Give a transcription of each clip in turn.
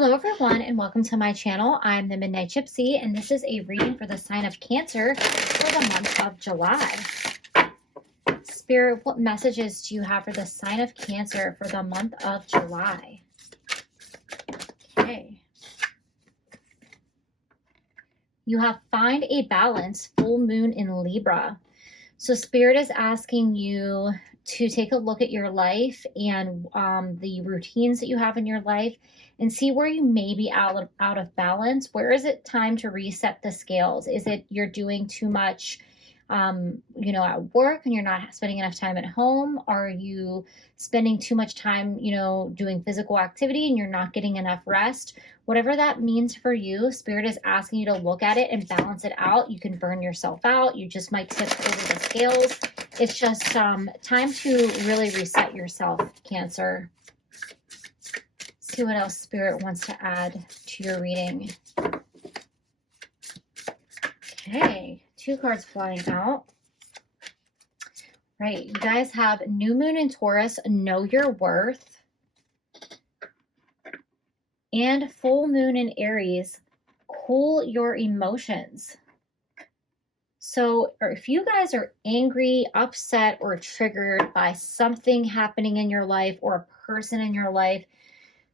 Hello everyone and welcome to my channel. I'm the Midnight Gypsy and this is a reading for the sign of Cancer for the month of July. Spirit, what messages do you have for the sign of Cancer for the month of July? Okay. You have find a balance, full moon in Libra. So Spirit is asking you to take a look at your life and the routines that you have in your life and see where you may be out of balance. Where is it time to reset the scales? Is it you're doing too much at work and you're not spending enough time at home? Are you spending too much time, doing physical activity and you're not getting enough rest? Whatever that means for you, Spirit is asking you to look at it and balance it out. You can burn yourself out. You just might tip over the scales. It's just time to really reset yourself, Cancer. See what else Spirit wants to add to your reading. Okay, 2 cards flying out. Right, you guys have New Moon in Taurus, Know Your Worth. And Full Moon in Aries, Cool Your Emotions. So if you guys are angry, upset, or triggered by something happening in your life or a person in your life,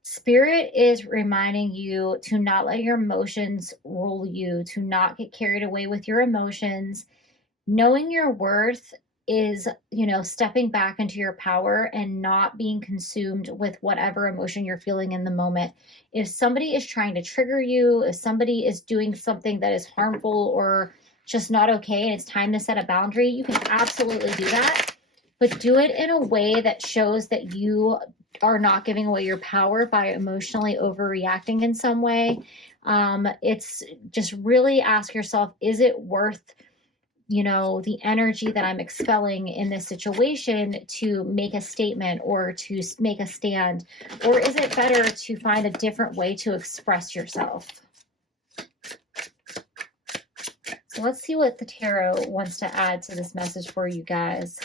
Spirit is reminding you to not let your emotions rule you, to not get carried away with your emotions. Knowing your worth is, stepping back into your power and not being consumed with whatever emotion you're feeling in the moment. If somebody is trying to trigger you, if somebody is doing something that is harmful or just not okay, and it's time to set a boundary, you can absolutely do that, but do it in a way that shows that you are not giving away your power by emotionally overreacting in some way. It's just really ask yourself, is it worth the energy that I'm expelling in this situation to make a statement or to make a stand? Or is it better to find a different way to express yourself? So let's see what the tarot wants to add to this message for you guys.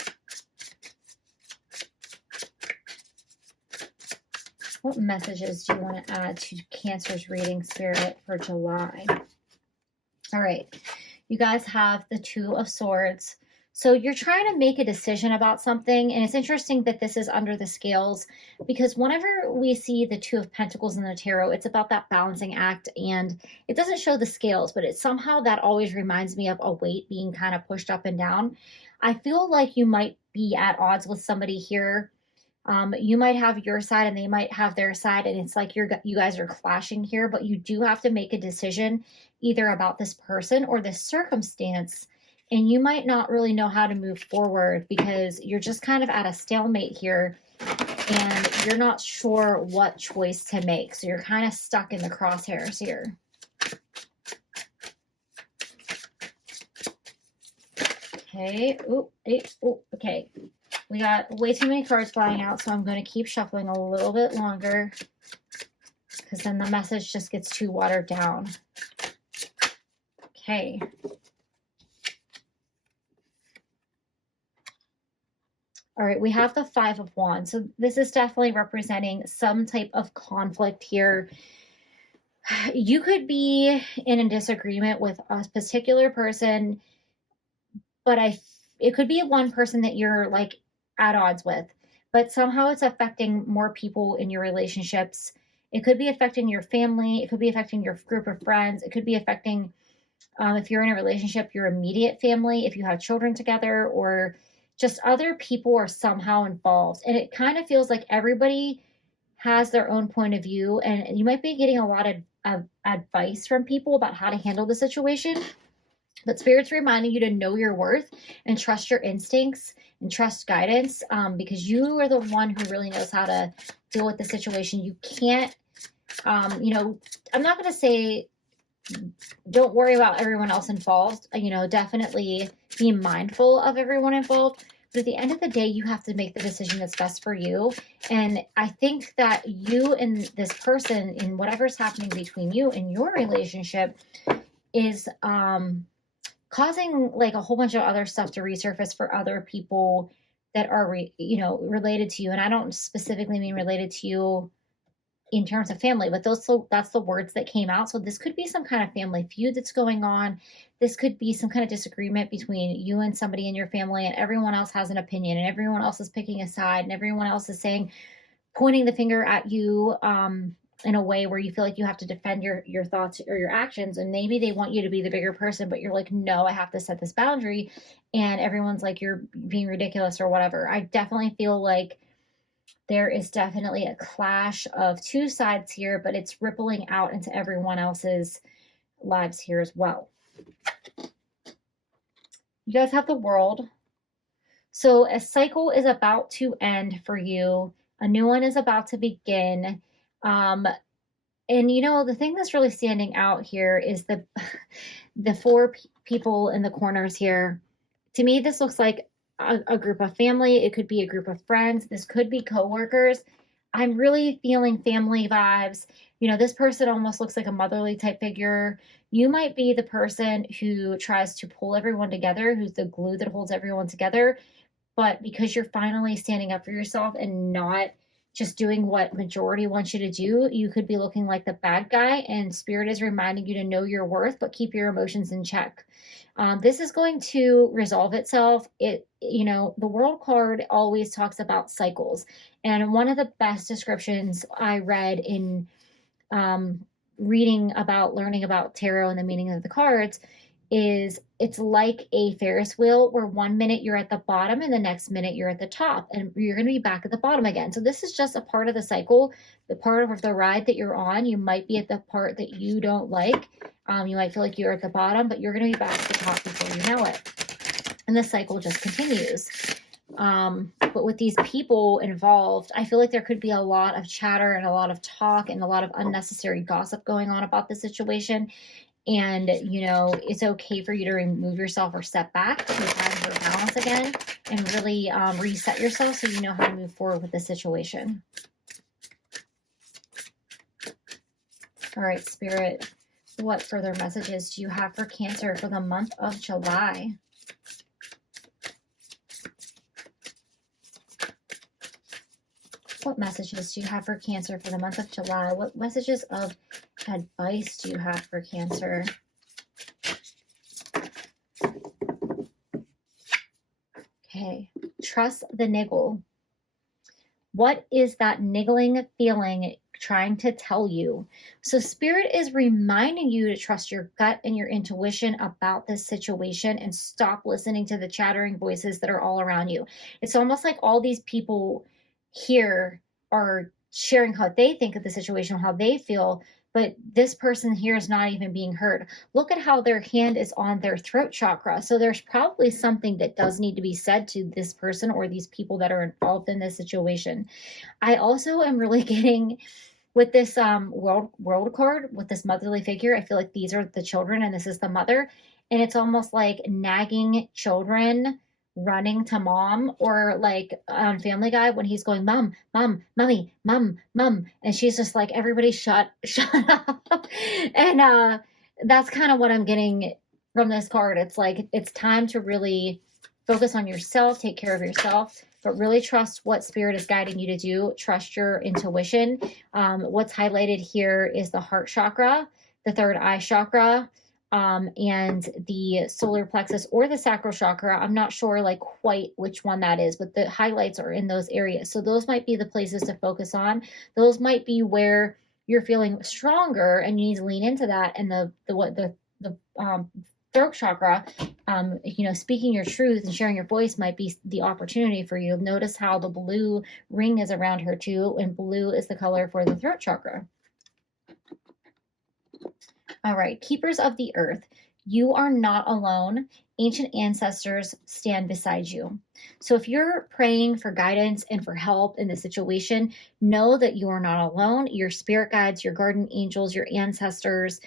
What messages do you want to add to Cancer's reading, Spirit, for July? All right. You guys have the 2 of Swords. So you're trying to make a decision about something, and it's interesting that this is under the scales, because whenever we see the 2 of Pentacles in the tarot, it's about that balancing act, and it doesn't show the scales, but it somehow that always reminds me of a weight being kind of pushed up and down. I feel like you might be at odds with somebody here. You might have your side and they might have their side, and it's like you guys are clashing here, but you do have to make a decision either about this person or this circumstance, and you might not really know how to move forward because you're just kind of at a stalemate here and you're not sure what choice to make. So you're kind of stuck in the crosshairs here. Okay. Okay. We got way too many cards flying out, so I'm going to keep shuffling a little bit longer because then the message just gets too watered down. Okay. All right, we have the 5 of Wands. So this is definitely representing some type of conflict here. You could be in a disagreement with a particular person, but it could be one person that you're like at odds with, but somehow it's affecting more people in your relationships. It could be affecting your family. It could be affecting your group of friends. It could be affecting, if you're in a relationship, your immediate family, if you have children together, or just other people are somehow involved. And it kind of feels like everybody has their own point of view, and you might be getting a lot of advice from people about how to handle the situation. But Spirit's reminding you to know your worth and trust your instincts and trust guidance, because you are the one who really knows how to deal with the situation. You can't, I'm not going to say don't worry about everyone else involved. Definitely be mindful of everyone involved. But at the end of the day, you have to make the decision that's best for you. And I think that you and this person, in whatever's happening between you and your relationship, is causing like a whole bunch of other stuff to resurface for other people that are related to you. And I don't specifically mean related to you in terms of family, but that's the words that came out. So this could be some kind of family feud that's going on. This could be some kind of disagreement between you and somebody in your family, and everyone else has an opinion, and everyone else is picking a side, and everyone else is pointing the finger at you in a way where you feel like you have to defend your thoughts or your actions. And maybe they want you to be the bigger person, but you're like, no, I have to set this boundary. And everyone's like, you're being ridiculous or whatever. I definitely feel like there is definitely a clash of two sides here, but it's rippling out into everyone else's lives here as well. You guys have the World. So a cycle is about to end for you. A new one is about to begin. And the thing that's really standing out here is the four people in the corners here. To me, this looks like a group of family. It could be a group of friends. This could be coworkers. I'm really feeling family vibes. This person almost looks like a motherly type figure. You might be the person who tries to pull everyone together, who's the glue that holds everyone together. But because you're finally standing up for yourself and not just doing what majority wants you to do, you could be looking like the bad guy, and Spirit is reminding you to know your worth, but keep your emotions in check. This is going to resolve itself. The World card always talks about cycles. And one of the best descriptions I read in learning about tarot and the meaning of the cards is it's like a Ferris wheel where one minute you're at the bottom and the next minute you're at the top, and you're going to be back at the bottom again. So this is just a part of the cycle, the part of the ride that you're on. You might be at the part that you don't like. You might feel like you're at the bottom, but you're going to be back at the top before you know it. And the cycle just continues. But with these people involved, I feel like there could be a lot of chatter and a lot of talk and a lot of unnecessary gossip going on about the situation. And, it's okay for you to remove yourself or step back to find your balance again and really reset yourself so you know how to move forward with the situation. All right, Spirit, what further messages do you have for Cancer for the month of July? What messages do you have for Cancer for the month of July? What messages of advice do you have for Cancer? Okay, trust the niggle. What is that niggling feeling trying to tell you? So Spirit is reminding you to trust your gut and your intuition about this situation and stop listening to the chattering voices that are all around you. It's almost like all these people here are sharing how they think of the situation, how they feel, but this person here is not even being heard. Look at how their hand is on their throat chakra. So there's probably something that does need to be said to this person or these people that are involved in this situation. I also am really getting with this world card, with this motherly figure. I feel like these are the children and this is the mother. And it's almost like nagging children running to mom, or like on Family Guy when he's going, mom, mom, mommy, mom, mom. And she's just like, everybody shut up. And that's kind of what I'm getting from this card. It's like, it's time to really focus on yourself, take care of yourself, but really trust what Spirit is guiding you to do. Trust your intuition. What's highlighted here is the heart chakra, the third eye chakra, and the solar plexus or the sacral chakra. I'm not sure like quite which one that is, but the highlights are in those areas. So those might be the places to focus on. Those might be where you're feeling stronger and you need to lean into that. And the throat chakra, speaking your truth and sharing your voice might be the opportunity for you. Notice how the blue ring is around her too, and blue is the color for the throat chakra. All right, keepers of the earth, you are not alone. Ancient ancestors stand beside you. So if you're praying for guidance and for help in this situation, know that you are not alone. Your spirit guides, your guardian angels, your ancestors,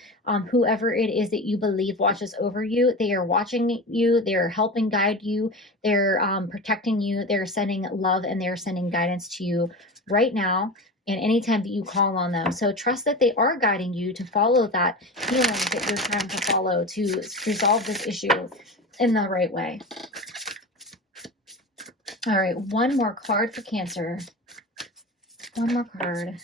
whoever it is that you believe watches over you, they are watching you, they're helping guide you, they're protecting you, they're sending love, and they're sending guidance to you right now and anytime that you call on them. So trust that they are guiding you to follow that healing that you're trying to follow to resolve this issue in the right way. All right, one more card for Cancer. One more card.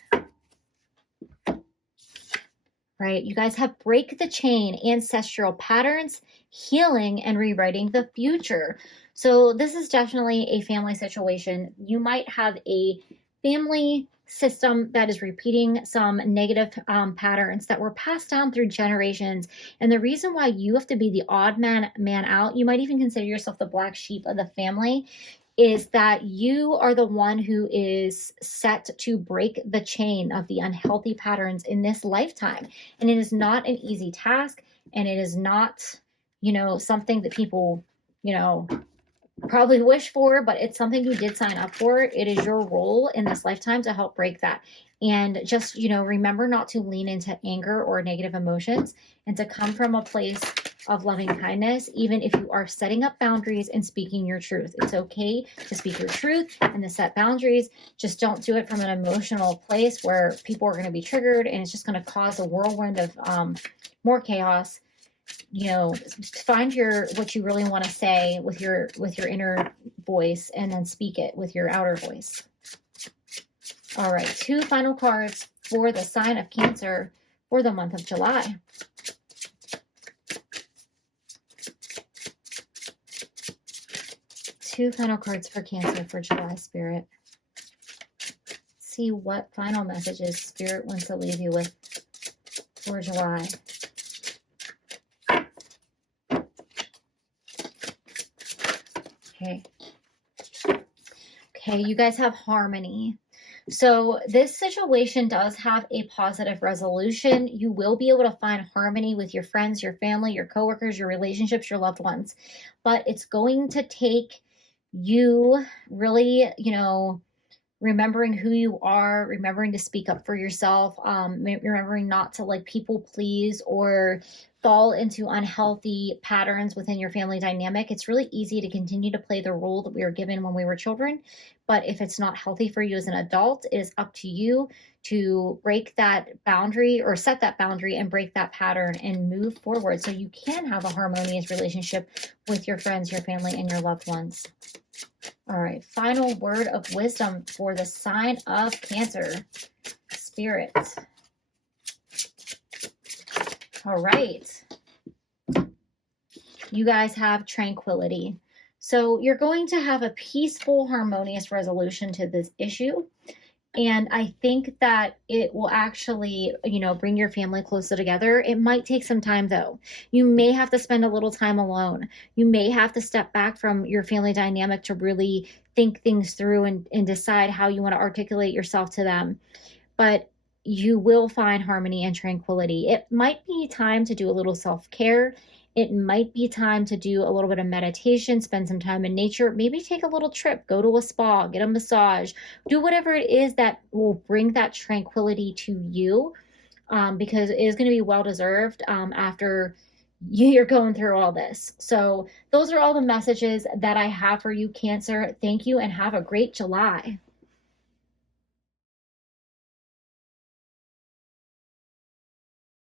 right? You guys have break the chain, ancestral patterns, healing, and rewriting the future. So this is definitely a family situation. You might have a family system that is repeating some negative patterns that were passed down through generations. And the reason why you have to be the odd man out, you might even consider yourself the black sheep of the family, is that you are the one who is set to break the chain of the unhealthy patterns in this lifetime. And it is not an easy task, and it is not, something that people, probably wish for, but it's something you did sign up for. It is your role in this lifetime to help break that. And just, remember not to lean into anger or negative emotions, and to come from a place of loving kindness, even if you are setting up boundaries and speaking your truth. It's okay to speak your truth and to set boundaries. Just don't do it from an emotional place where people are going to be triggered, and it's just going to cause a whirlwind of more chaos. Find what you really want to say with your inner voice, and then speak it with your outer voice. All right, 2 final cards for the sign of Cancer for the month of July. Two final cards for Cancer for July, Spirit. See what final messages Spirit wants to leave you with for July. Okay, you guys have harmony. So this situation does have a positive resolution. You will be able to find harmony with your friends, your family, your coworkers, your relationships, your loved ones. But it's going to take you really, remembering who you are, remembering to speak up for yourself, remembering not to people please or fall into unhealthy patterns within your family dynamic. It's really easy to continue to play the role that we were given when we were children. But if it's not healthy for you as an adult, it is up to you to break that boundary, or set that boundary and break that pattern and move forward, so you can have a harmonious relationship with your friends, your family, and your loved ones. All right, final word of wisdom for the sign of Cancer, Spirit. All right. You guys have tranquility. So you're going to have a peaceful, harmonious resolution to this issue. And I think that it will actually, bring your family closer together. It might take some time, though. You may have to spend a little time alone. You may have to step back from your family dynamic to really think things through and decide how you want to articulate yourself to them. But you will find harmony and tranquility. It might be time to do a little self-care. It might be time to do a little bit of meditation, spend some time in nature, maybe take a little trip, go to a spa, get a massage, do whatever it is that will bring that tranquility to you, because it is going to be well-deserved after you're going through all this. So those are all the messages that I have for you, Cancer. Thank you, and have a great July.